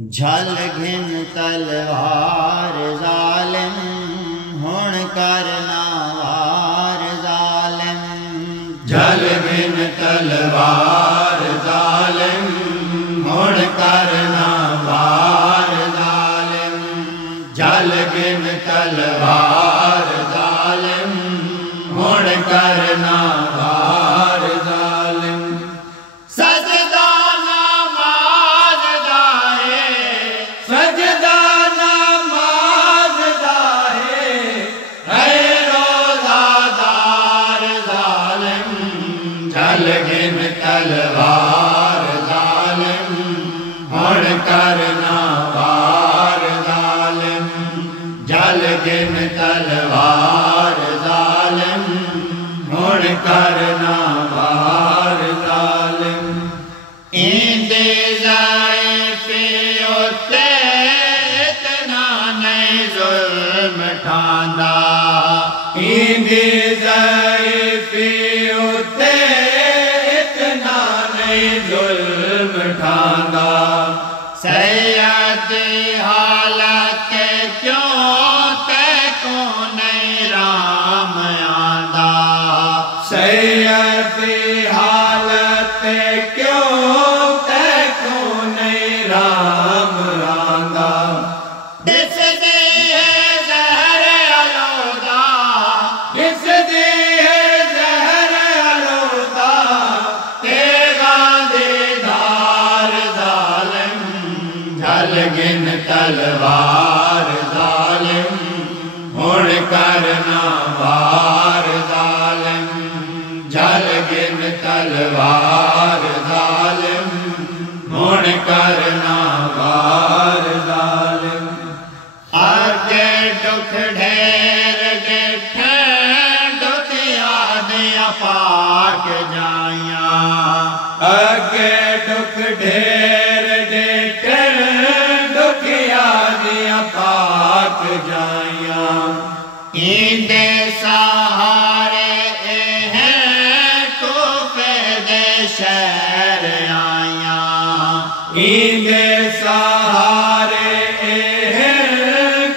झल घिन तलवार जालिम हुण करना वार जालिम। झल घिन तलवार जालिम हुण करना वार जालिम। झल घिन तलवार जालिम हुण करना वार जालिम। सजदा नमाज दाए सजदा नमाज दाए है रोज़ादार जालिम। झल घिन तलवार जालिम हुण करना वार जालिम। झल घिन तलवार जालिम हुण करना वार जालिम। इंदे ज़ाइफ़े उते इतना नहीं ज़ुल्म ठांदा। इंदे ज़ाइफ़े उते इतना नहीं ज़ुल्म ठांदा। सैयद हालत क्यों तैको नहीं राम आंदा। सैयद हालत क्यों तैको नहीं राम आंदा। दिसदी है ज़हर आलूदा दिसदी है ज़हर आलूदा तेगा दे धार जालिम। झल घिन तलवार जालिम हुण करना वार जालिम। झल घिन तलवार जालिम हुण करना वार जालिम। आगे दुख ढेर डिठे दुखिया दिया पाक जाया। आगे दुख ढेर डिठे दुखिया दिया पाक जाया। इंदे सहारे शहर आया। इंदे सहारे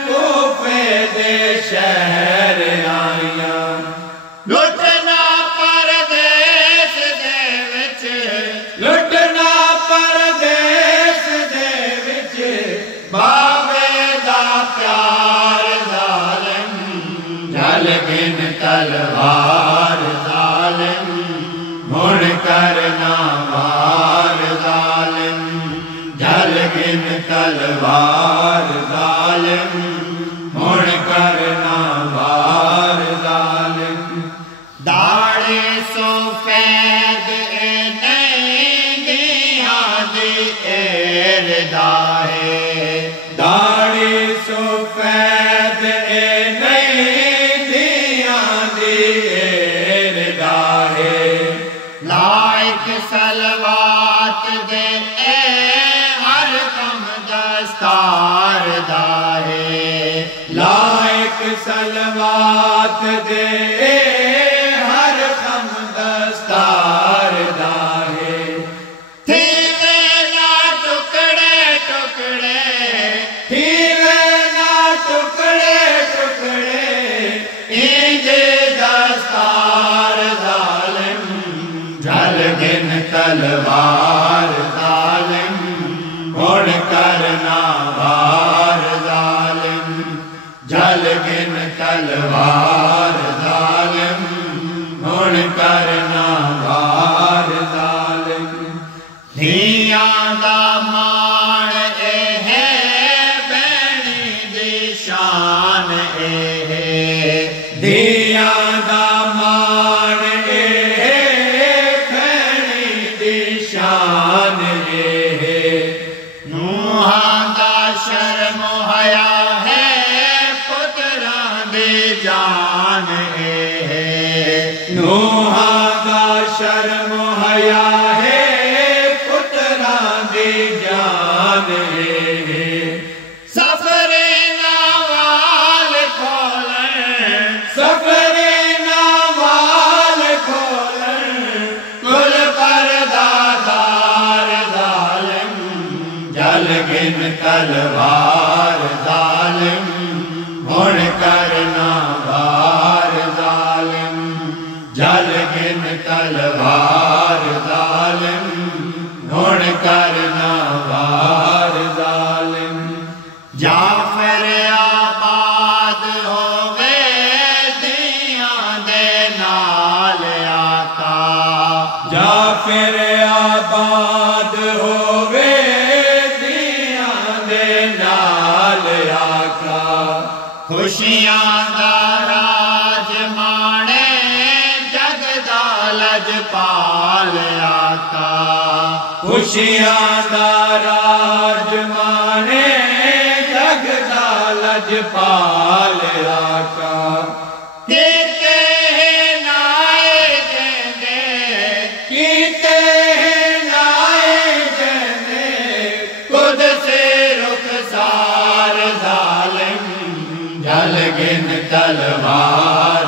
कोफे दे शहर आया। लुटना परदेस दे विच लुटना परदेस दे विच बाबे दा प्यार जालिम। झल घिन तलवार जालिम हुण करना वार जालिम। झल घिन तलवार जालिम हुण करना वार जालिम। दाढ़े सफेद नहीं दिया दी एरदाहे। दाढ़े सफेद नहीं दिया दी एरदाहे। लाइक सलवात दे हर कम दस्तार दाहे। लाइक सलवात दे हर कम दस्तार दाहे। थीवे ना टुकड़े टुकड़े थीवे ना टुकड़े टुकड़े इंदे दस्तार जालिम। झल घिन तलवार जालिम हुण करना वार जालिम। झल घिन तलवार जालिम हुण करना वार जालिम। धियां दा मान है बैणी दी शान है। धियां दा मान शान है। नूहां दा शर्म हया है पुत्रां दी जान है। नूहां दा शर्म हया है पुत्रां दी जान है। सफरे नावाल खोलन सफरे नावाल खोलन कुल परदा झल घिन तलवार जालिम हुण करना वार जालिम जल गिन तलवार जालिम हुण करना वार जालिम जाफर आबाद होवे दियां दे नाल आका जाफर आबाद होवे दियां दे नाल आका खुशियां दा राज माणे जग दा लजपाल आका खुशियां दा राज माणे जग दा लजपाल आका कीते नाए देंदे कीते नाए देंदे खुद से रुखसार जालिम जल गिन तलवार